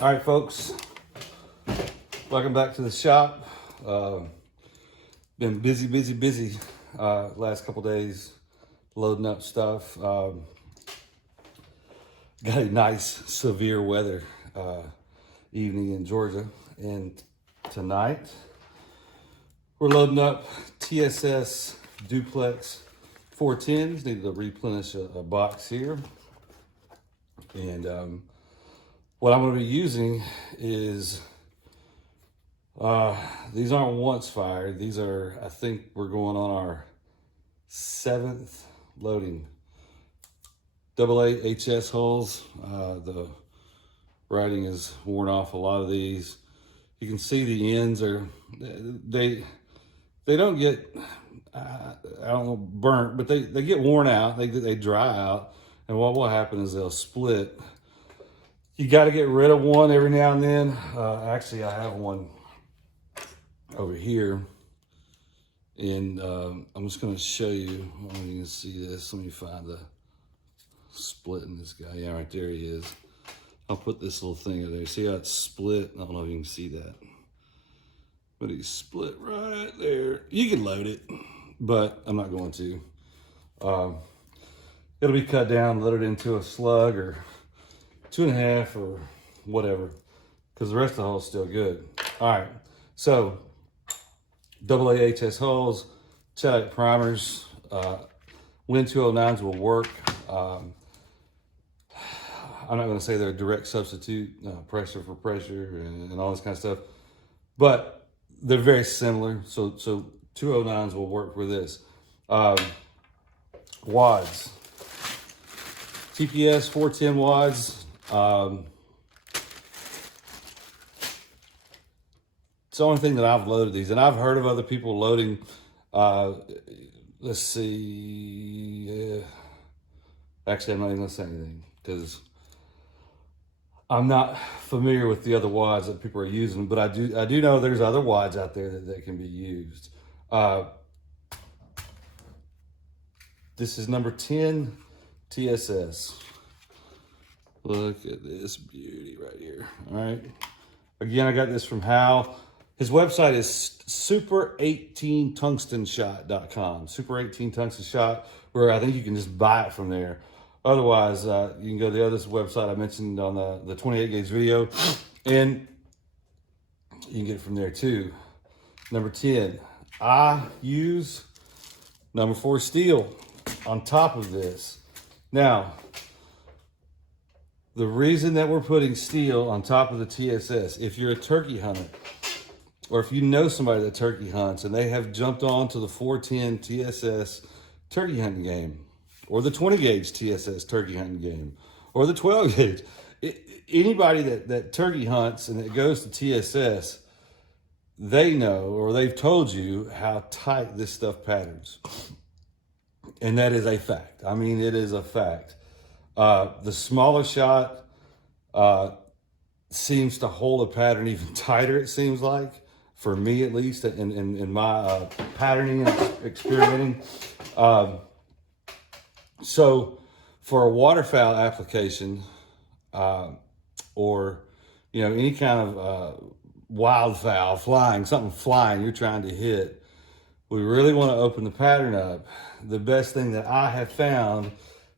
All right, folks, welcome back to the shop. Been busy last couple days loading up stuff. Got a nice severe weather evening in Georgia, and tonight we're loading up TSS Duplex 410s. Need to replenish a box here, and what I'm going to be using is, these aren't once fired. These are, I think we're going on our 7th loading. AA HS holes. The writing is worn off a lot of these. You can see the ends are, they don't get, I don't know, burnt, but they get worn out. They dry out. And what will happen is they'll split. You got to get rid of one every now and then. Actually, I have one over here, and I'm just going to show you. I don't know if you can see this. Let me find the split in this guy. Yeah, right there he is. I'll put this little thing in there. See how it's split? I don't know if you can see that, but he's split right there. You can load it, but I'm not going to. It'll be cut down, loaded into a slug or 2.5 or whatever, because the rest of the hull's still good. All right, so AA HS hulls, Chatite primers, Win 209s will work. I'm not going to say they're a direct substitute, pressure for pressure and all this kind of stuff, but they're very similar. So 209s will work for this. Wads, TPS 410 wads. It's the only thing that I've loaded these, and I've heard of other people loading. Let's see. Actually, I'm not even gonna say anything because I'm not familiar with the other wads that people are using. But I do know there's other wads out there that can be used. This is number 10 TSS. Look at this beauty right here. All right. Again, I got this from Hal. His website is super18tungstenshot.com. Super18tungstenshot, where I think you can just buy it from there. Otherwise, you can go to the other website I mentioned on the 28 gauge video, and you can get it from there too. Number 10, I use number 4 steel on top of this. Now, the reason that we're putting steel on top of the TSS, if you're a turkey hunter, or if you know somebody that turkey hunts and they have jumped on to the 410 TSS turkey hunting game, or the 20 gauge TSS turkey hunting game, or the 12 gauge, anybody that turkey hunts and that goes to TSS, they know, or they've told you how tight this stuff patterns. And that is a fact. I mean, it is a fact. The smaller shot seems to hold a pattern even tighter, it seems like, for me at least, in my patterning and experimenting. So for a waterfowl application, or any kind of wildfowl flying, something flying you're trying to hit, we really want to open the pattern up. The best thing that I have found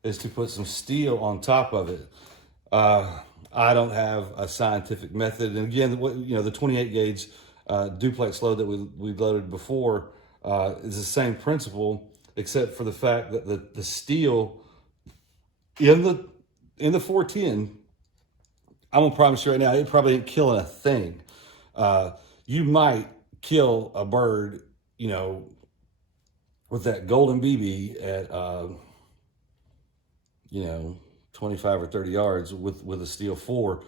is to put some steel on top of it. I don't have a scientific method. And again, the 28 gauge duplex load that we loaded before is the same principle, except for the fact that the steel in the 410, I'm gonna promise you right now, it probably ain't killing a thing. You might kill a bird, with that golden BB at 25 or 30 yards with a steel 4.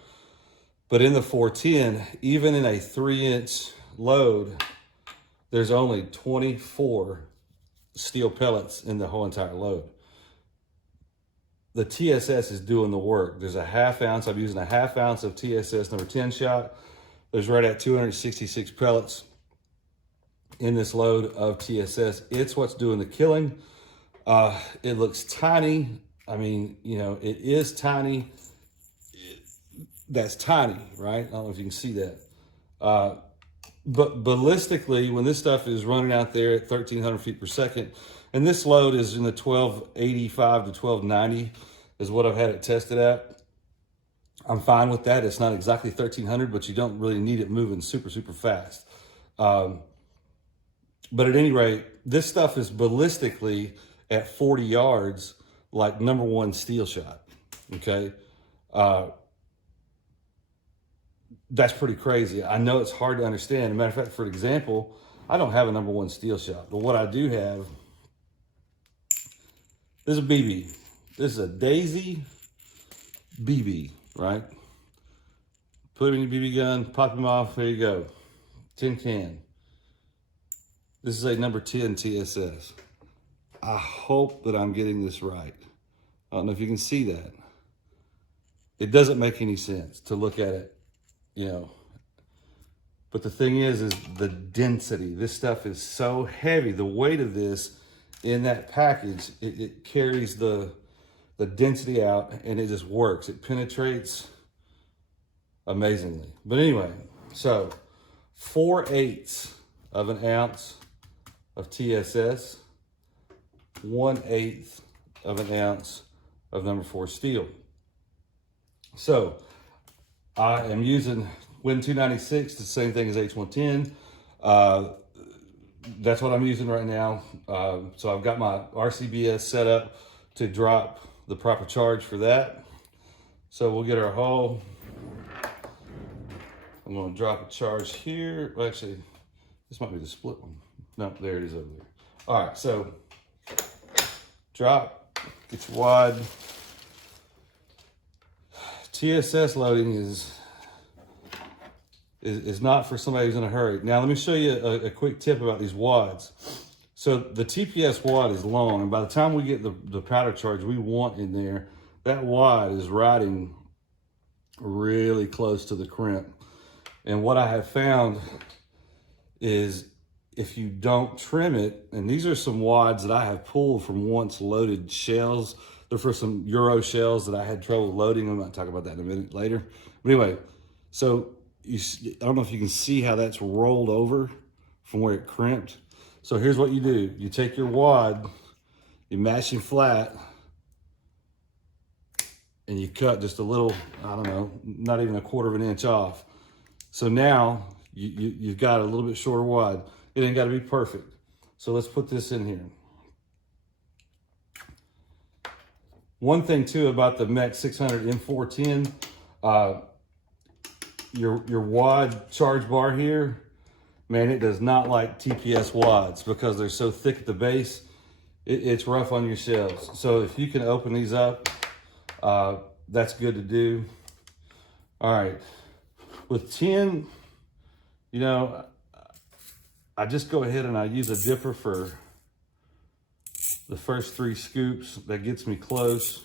But in the 410, even in a 3-inch load, there's only 24 steel pellets in the whole entire load. The TSS is doing the work. There's a 1/2 ounce. I'm using a 1/2 ounce of TSS number 10 shot. There's right at 266 pellets in this load of TSS. It's what's doing the killing. It looks tiny. I mean, it is tiny. that's tiny, right? I don't know if you can see that. But ballistically, when this stuff is running out there at 1,300 feet per second, and this load is in the 1285 to 1290 is what I've had it tested at. I'm fine with that. It's not exactly 1,300, but you don't really need it moving super, super fast. But at any rate, this stuff is ballistically at 40 yards, like #1 steel shot, okay? That's pretty crazy. I know it's hard to understand. As a matter of fact, for example, I don't have a #1 steel shot, but what I do have is a BB. This is a Daisy BB, right? Put it in your BB gun, pop them off, there you go. Tin can. This is a #10 TSS. I hope that I'm getting this right. I don't know if you can see that. It doesn't make any sense to look at it, you know. But the thing is the density. This stuff is so heavy. The weight of this in that package, it carries the density out, and it just works. It penetrates amazingly. But anyway, so 4/8 of an ounce of TSS, 1/8 of an ounce of #4 steel. So I am using Win 296, the same thing as H110. That's what I'm using right now. So I've got my RCBS set up to drop the proper charge for that. So we'll get our hull. I'm going to drop a charge here. Well, actually, this might be the split one. No, there it is over there. All right, so drop, get your wad. TSS loading is not for somebody who's in a hurry. Now, let me show you a quick tip about these wads. So the TPS wad is long, and by the time we get the powder charge we want in there, that wad is riding really close to the crimp. And what I have found is if you don't trim it, and these are some wads that I have pulled from once loaded shells. They're for some Euro shells that I had trouble loading. I'm going to talk about that in a minute later. But anyway, so I don't know if you can see how that's rolled over from where it crimped. So here's what you do. You take your wad, you mash him flat, and you cut just a little, I don't know, not even 1/4 of an inch off. So now you've got a little bit shorter wad. It ain't got to be perfect. So let's put this in here. One thing too about the MEC 600 M410, your wad charge bar here, man, it does not like TPS wads because they're so thick at the base. It's rough on your shells. So if you can open these up, that's good to do. All right, with 10, you know, I just go ahead and I use a dipper for the first 3 scoops. That gets me close.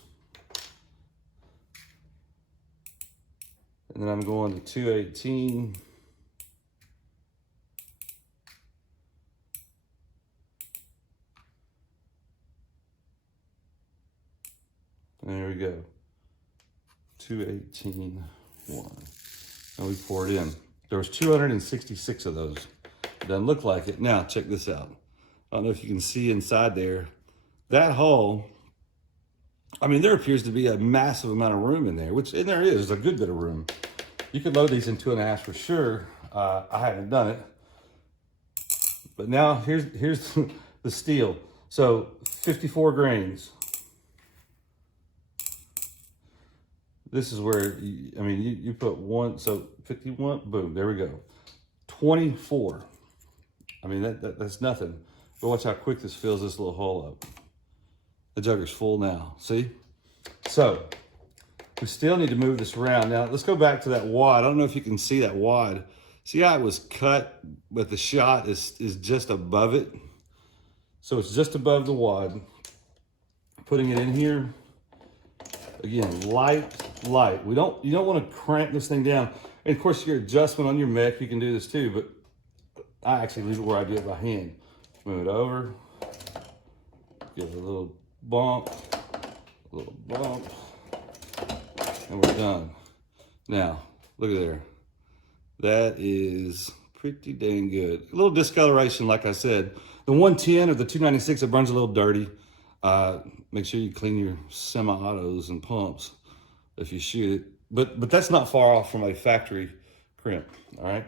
And then I'm going to 218. There we go. 218, 1. And we pour it in. There was 266 of those. It doesn't look like it. Now, check this out. I don't know if you can see inside there. That hull, I mean, there appears to be a massive amount of room in there, and there is a good bit of room. You could load these in 2.5 for sure. I haven't done it. But now, here's the steel. So, 54 grains. This is where, you put 1, so 51, boom, there we go. 24. I mean, that's nothing. But watch how quick this fills this little hole up. The jugger's full now, see? So, we still need to move this around. Now, let's go back to that wad. I don't know if you can see that wad. See how it was cut, but the shot is just above it? So it's just above the wad. Putting it in here. Again, light. You don't want to crank this thing down. And of course, your adjustment on your mech, you can do this too, but I actually leave it where I do it by hand. Move it over. Give it a little bump. And we're done. Now, Look at there. That is pretty dang good. A little discoloration, like I said. The 110 or the 296, it burns a little dirty. Make sure you clean your semi-autos and pumps if you shoot it. But that's not far off from a factory crimp, all right?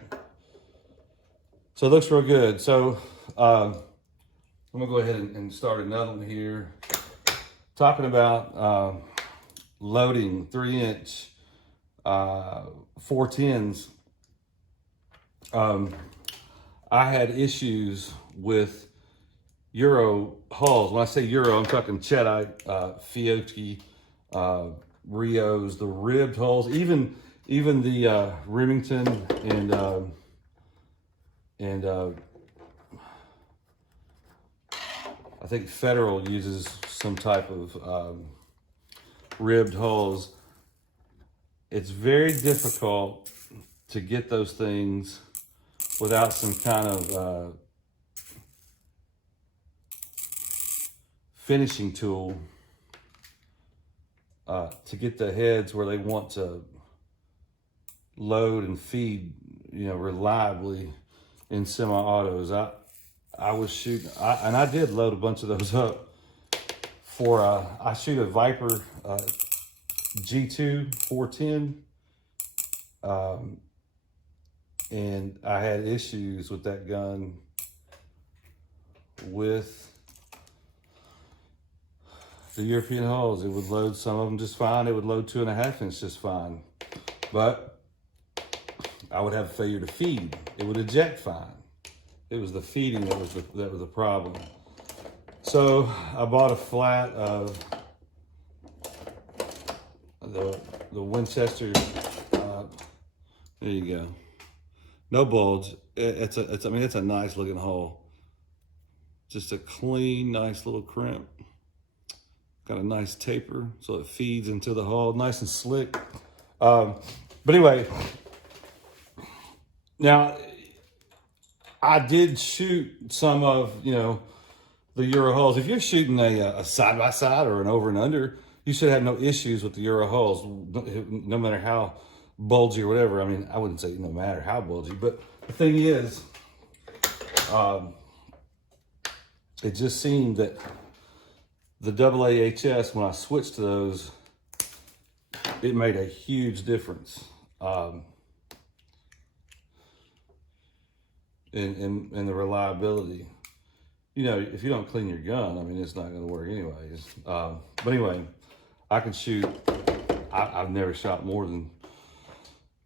So it looks real good. So I'm gonna go ahead and start another one here. Talking about loading 3-inch 410s. I had issues with Euro hulls. When I say Euro, I'm talking Cheddite, Fiocchi, Rios, the ribbed hulls, even the Remington and I think Federal uses some type of ribbed hulls. It's very difficult to get those things without some kind of finishing tool to get the heads where they want to load and feed, reliably in semi-autos. I was shooting, and I did load a bunch of those up for, I shoot a Viper G2 410, and I had issues with that gun with the European hulls. It would load some of them just fine. It would load 2.5 inch just fine, but I would have failure to feed. It would eject fine. It was the feeding that was the problem. So I bought a flat of the Winchester. There you go. No bulge. It's a nice looking hole. Just a clean, nice little crimp. Got a nice taper so it feeds into the hull, nice and slick. But anyway, now I did shoot some of, the Euro hulls. If you're shooting a side-by-side or an over and under, you should have no issues with the Euro hulls, no matter how bulgy or whatever. I mean, I wouldn't say no matter how bulgy, but the thing is, it just seemed that the AAHS, when I switched to those, it made a huge difference in the reliability. If you don't clean your gun, I mean, it's not going to work anyways. But anyway, I can shoot. I've never shot more than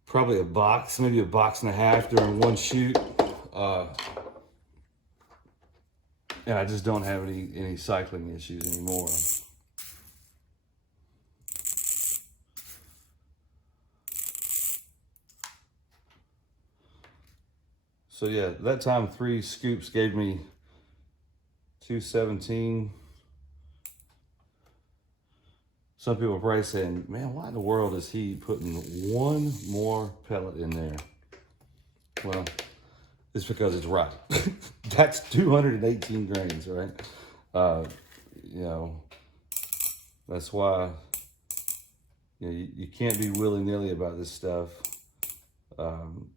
probably a box, maybe a box and a half during one shoot. And I just don't have any cycling issues anymore. So yeah, that time 3 scoops gave me 217. Some people are probably saying, man, why in the world is he putting one more pellet in there? Well, it's because it's right. That's 218 grains, right? That's why you can't be willy-nilly about this stuff. And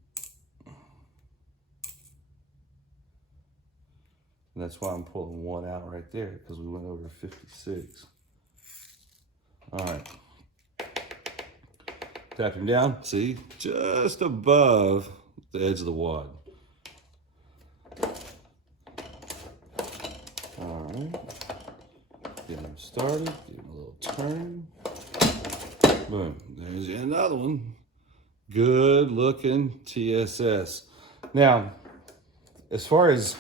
that's why I'm pulling one out right there, because we went over 56. All right. Tap him down, see? Just above the edge of the wad. All right. Get him started, give him a little turn. Boom, there's another one. Good looking TSS. Now, as far as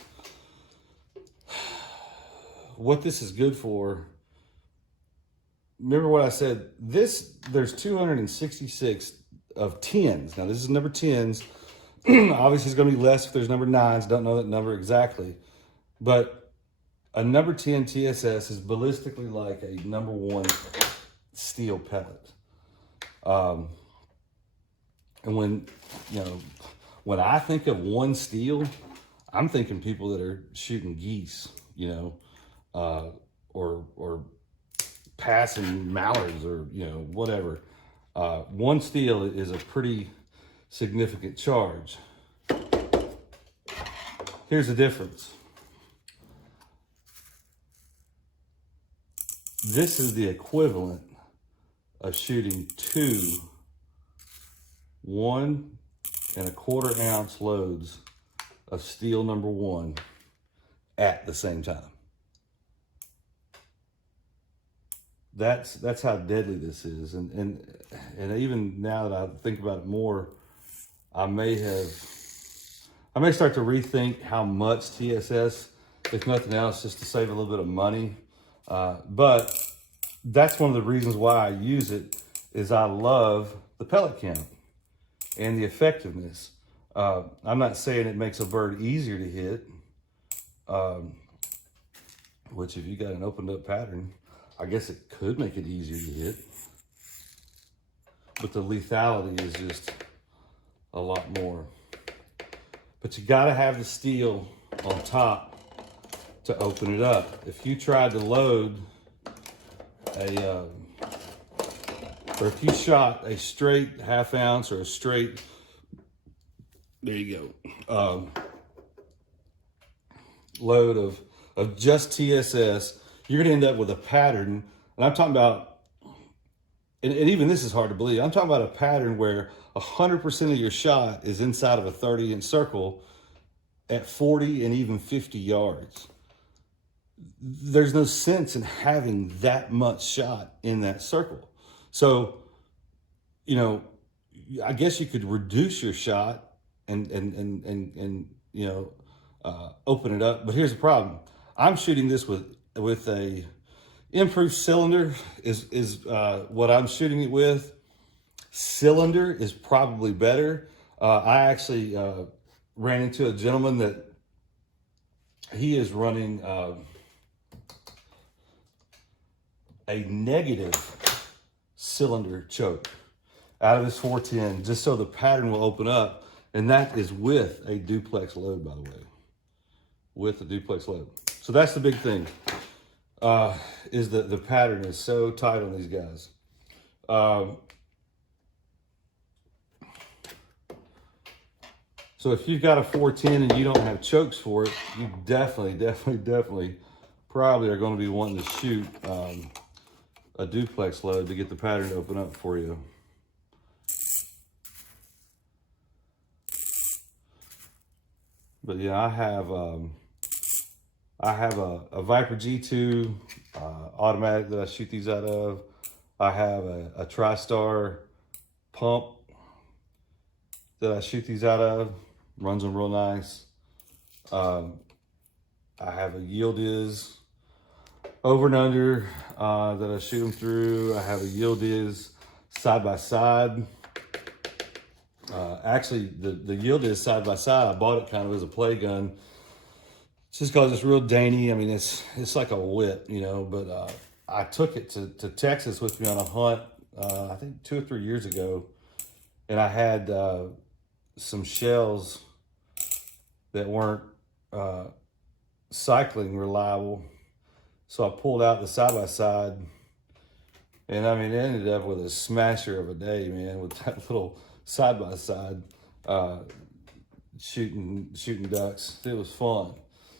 what this is good for, remember what I said, there's 266 of 10s. Now this is number 10s. Obviously it's gonna be less if there's number 9s, don't know that number exactly. But a number 10 TSS is ballistically like a number 1 steel pellet. And when I think of 1 steel, I'm thinking people that are shooting geese, or passing mallards or, whatever. 1 steel is a pretty significant charge. Here's the difference. This is the equivalent of shooting 2 1¼ ounce loads of steel number 1 at the same time. That's how deadly this is. And even now that I think about it more, I may start to rethink how much TSS, if nothing else, just to save a little bit of money. But that's one of the reasons why I use it, is I love the pellet count and the effectiveness. I'm not saying it makes a bird easier to hit, which if you got an opened up pattern, I guess it could make it easier to hit. But the lethality is just a lot more. But you gotta have the steel on top to open it up. If you tried to load or if you shot a straight ½ ounce or a straight, there you go, load of just TSS, you're gonna end up with a pattern. And I'm talking about, and even this is hard to believe, I'm talking about a pattern where 100% of your shot is inside of a 30-inch circle at 40 and even 50 yards. There's no sense in having that much shot in that circle. So, you know, I guess you could reduce your shot and you know, open it up. But here's the problem. I'm shooting this with a improved cylinder is what I'm shooting it with. Cylinder is probably better. I actually ran into a gentleman that he is running a negative cylinder choke out of his 410, just so the pattern will open up. And that is with a duplex load, by the way, with a duplex load. So that's the big thing, is that the pattern is so tight on these guys. So if you've got a 410 and you don't have chokes for it, you definitely probably are going to be wanting to shoot a duplex load to get the pattern to open up for you. But yeah, I have a Viper G2 automatic that I shoot these out of. I have a TriStar pump that I shoot these out of. Runs them real nice. I have a Yield Is over and under that I shoot them through. I have a Yield Is side by side. Actually, the Yield Is side by side, I bought it kind of as a play gun. It's just because it's real dainty. I mean, it's like a whip, you know. But I took it to Texas with me on a hunt, I think 2 or 3 years ago, and I had some shells that weren't cycling reliable. So I pulled out the side by side, and I mean, it ended up with a smasher of a day, man, with that little side by side shooting ducks. It was fun.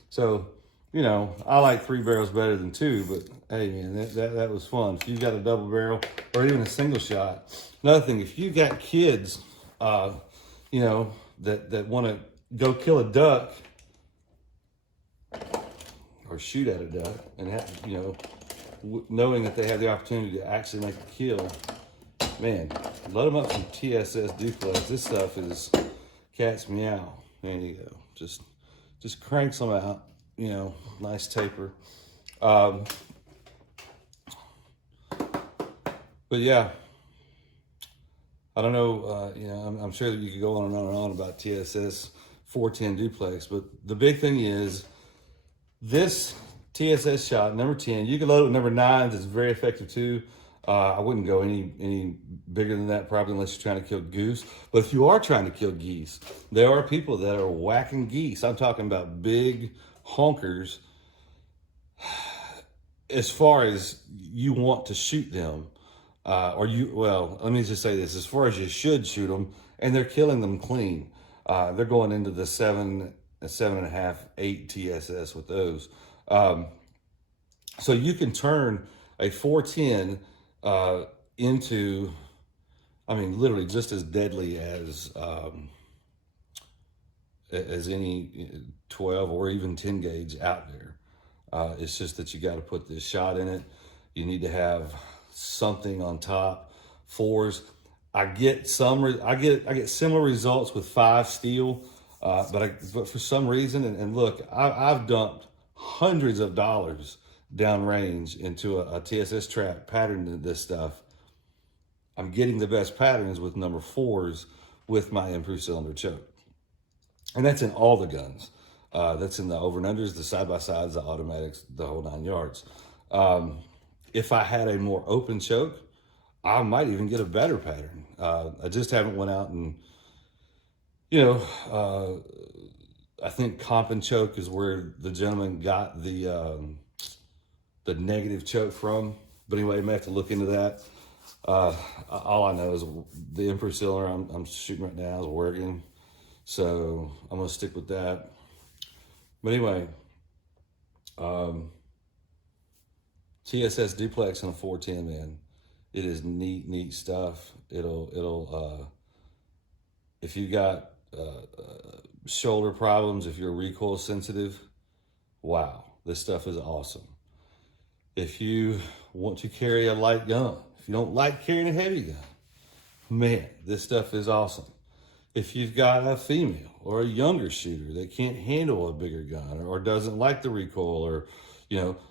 So, you know, I like 3 barrels better than 2, but hey, man, that was fun. If you got a double barrel or even a single shot. Another thing, if you got kids, you know, that want to go kill a duck or shoot at a duck, and have, you know, knowing that they have the opportunity to actually make a kill, man, load them up some TSS Duplex. This stuff is cat's meow. There you go. Just cranks them out, you know, nice taper. But yeah, I don't know, you know, I'm sure that you could go on and on about TSS 410 Duplex, but the big thing is this TSS shot, number 10, you can load it with number 9s. It's very effective too. I wouldn't go any bigger than that, probably, unless you're trying to kill goose. But if you are trying to kill geese, there are people that are whacking geese. I'm talking about big honkers. As far as you want to shoot them, well, let me just say this, as far as you should shoot them, and they're killing them clean. They're going into the 7.5, 8 TSS with those. So you can turn a 410 into, I mean, literally just as deadly as any 12 or even 10 gauge out there. It's just that you got to put this shot in it. You need to have something on top. 4s, I get similar results with 5 steel, but for some reason, and look, I've dumped hundreds of dollars downrange into a TSS trap patterned in this stuff. I'm getting the best patterns with number 4s with my improved cylinder choke. And that's in all the guns. That's in the over and unders, the side-by-sides, the automatics, the whole 9 yards. If I had a more open choke, I might even get a better pattern. I just haven't went out and, I think comp and choke is where the gentleman got the negative choke from. But anyway, I may have to look into that. All I know is the improved cylinder I'm shooting right now is working. So I'm gonna stick with that. But anyway, TSS Duplex and a 410, man. It is neat stuff. It'll if you got shoulder problems, if you're recoil sensitive, wow, this stuff is awesome. If you want to carry a light gun, if you don't like carrying a heavy gun, man, this stuff is awesome. If you've got a female or a younger shooter that can't handle a bigger gun or doesn't like the recoil, or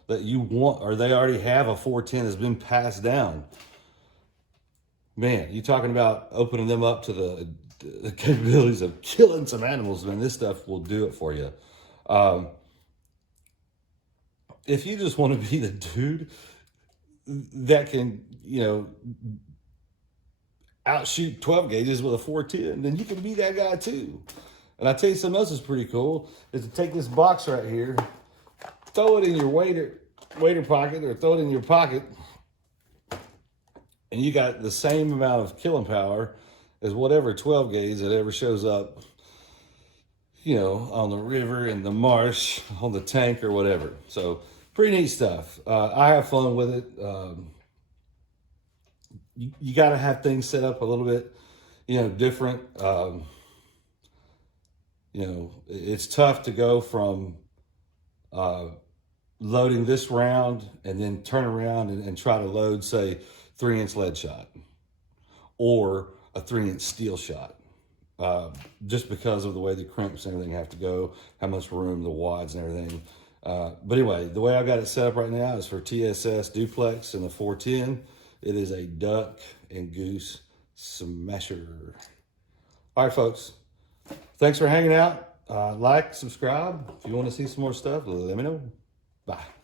that you want, or they already have a 410 that's been passed down, man, you talking about opening them up to the capabilities of killing some animals, man, this stuff will do it for you. If you just want to be the dude that can, outshoot 12 gauges with a 410, then you can be that guy too. And I tell you something else is pretty cool, is to take this box right here, throw it in your waiter pocket, or throw it in your pocket, and you got the same amount of killing power as whatever 12 gauge that ever shows up, on the river, in the marsh, on the tank, or whatever. So pretty neat stuff. I have fun with it. You got to have things set up a little bit, different. It's tough to go from loading this round and then turn around and try to load, say, 3-inch lead shot or a 3-inch steel shot, just because of the way the crimps and everything have to go, how much room, the wads and everything. But anyway, the way I've got it set up right now is for TSS Duplex and the 410. It is a duck and goose smasher. All right, folks. Thanks for hanging out. Like, subscribe. If you want to see some more stuff, let me know. Bye.